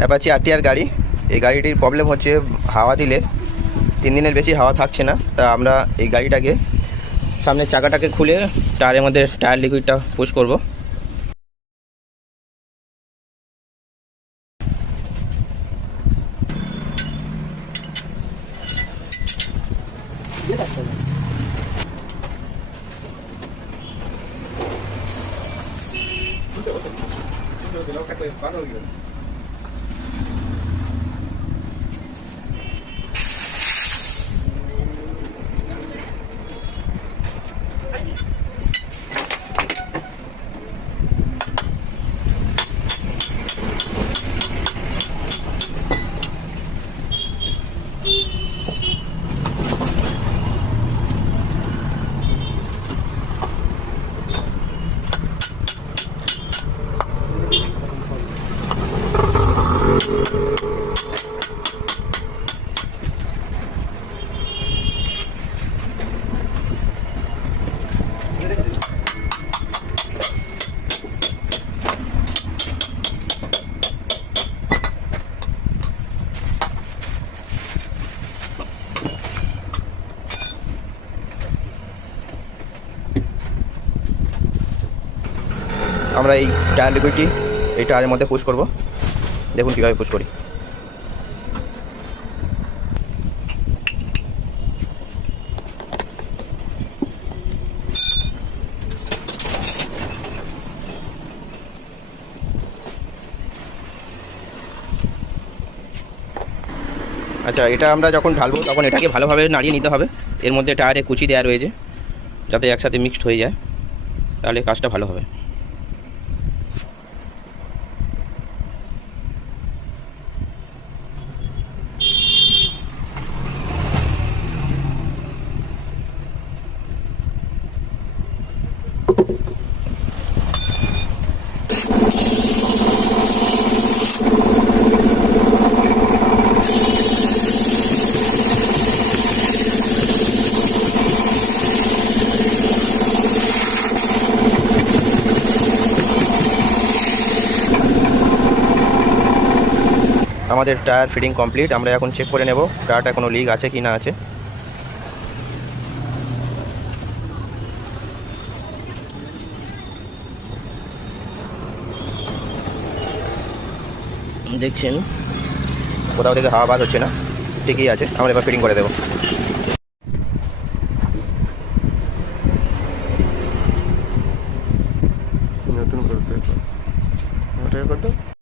Apache RTR গাড়ি। এই গাড়িটির প্রবলেম হচ্ছে হাওয়া দিলে 3 দিনের বেশি হাওয়া থাকছে না। তা আমরা এই গাড়িটাকে সামনের চাকাটাকে খুলে টায়ারের মধ্যে টায়ার লিকুইডটা পুশ করব। আমরা এই টায়ার লিকুইডটি এই টায়ারের মধ্যে পুশ করব। দেখুন কীভাবে পুশ করি। আচ্ছা, এটা আমরা যখন ঢালবো তখন এটাকে ভালোভাবে নাড়িয়ে নিতে হবে। এর মধ্যে টায়ারে কুচি দেওয়া রয়েছে যাতে একসাথে মিক্সড হয়ে যায়, তাহলে কাজটা ভালো হবে। আমাদের টায়ার ফিটিং কমপ্লিট। আমরা এখন চেক করে নেব টায়ারটা কোনো লিক আছে কি না আছে। দেখছেন কোথাও থেকে হাওয়া বার হচ্ছে না, ঠিকই আছে। আমরা এবার ফিটিং করে দেবো।